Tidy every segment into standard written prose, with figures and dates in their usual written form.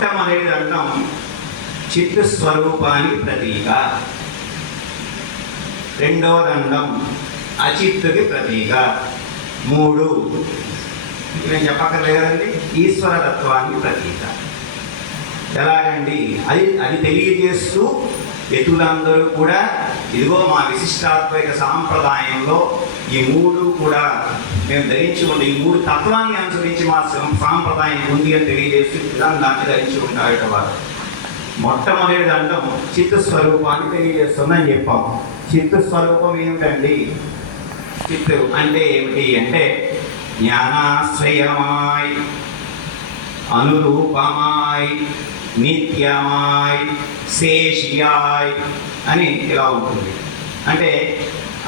అనేది అంటాం చిత్ స్వరూపానికి ప్రతీక. రెండవ దండం అచిత్తుకి ప్రతీక. మూడు నేను చెప్పక్కర్లేదండి, ఈశ్వరతత్వానికి ప్రతీక. ఎలాగండి అది తెలియజేస్తూ యతులందరూ కూడా ఇదిగో మా విశిష్టాద్వైత సాంప్రదాయంలో ఈ మూడు కూడా మేము ధరించి ఉండే ఈ మూడు తత్వాన్ని అనుసరించి మా సాంప్రదాయం ఉంది అని తెలియజేస్తూ దాన్ని ధరించి ఉంటారు వారు. మొట్టమొదటి అంటాం చిత్ స్వరూపాన్ని తెలియజేస్తుందని చెప్పాం. చిత్ స్వరూపం ఏమిటండి? చిత్ అంటే ఏమిటి అంటే జ్ఞానాశ్రయమాయ్, అనురూపమాయ్, నిత్యమాయ్, శేషియాయ్ అని ఇలా ఉంటుంది. అంటే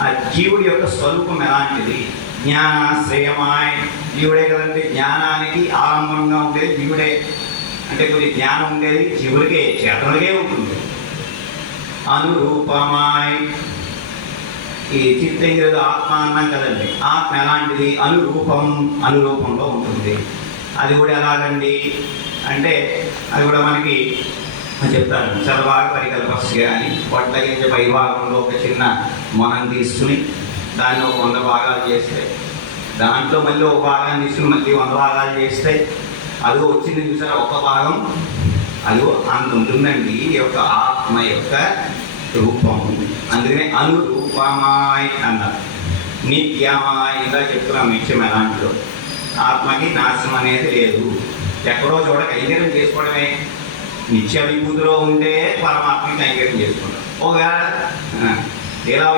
ఆ జీవుడి యొక్క స్వరూపం ఎలాంటిది? జ్ఞానాశ్రయమాయ్, జీవుడే కదండి. జ్ఞానానికి ఆరంభంగా ఉండేది జీవుడే. అంటే కొద్ది జ్ఞానం ఉండేది జీవుడికే, చేతనుడికే ఉంటుంది. అనురూపమాయ్, ఈ చిత్తంగా ఆత్మ అన్నాం కదండి. ఆత్మ ఎలాంటిది? అనురూపంలో ఉంటుంది. అది కూడా ఎలాగండి అంటే అది కూడా మనకి చెప్తాను. సర్వాగ పరికల్పస్య అని పొట్లగింజ పై భాగంలో ఒక చిన్న మనం తీసుకుని దాన్ని ఒక 100 భాగాలు చేస్తే, దాంట్లో మళ్ళీ ఒక భాగాన్ని తీసుకుని మళ్ళీ 100 భాగాలు చేస్తే అది వచ్చింది చూసారా ఒక భాగం. అది అంత ఉంటుందండి ఈ యొక్క ఆత్మ యొక్క రూపం. అందుకనే అనురూపమాయ్ అన్నారు. నిత్యమాయ్ ఇలా చెప్తున్నాం. నిత్యం ఎలాంటిలో ఆత్మకి నాశనం అనేది లేదు. ఎక్కడో చోట కైంకర్యం చేసుకోవడమే. నిత్య విభూతిలో ఉంటే పరమాత్మకి కైంకర్యం చేసుకుంటాం. ఒకవేళ ఎలా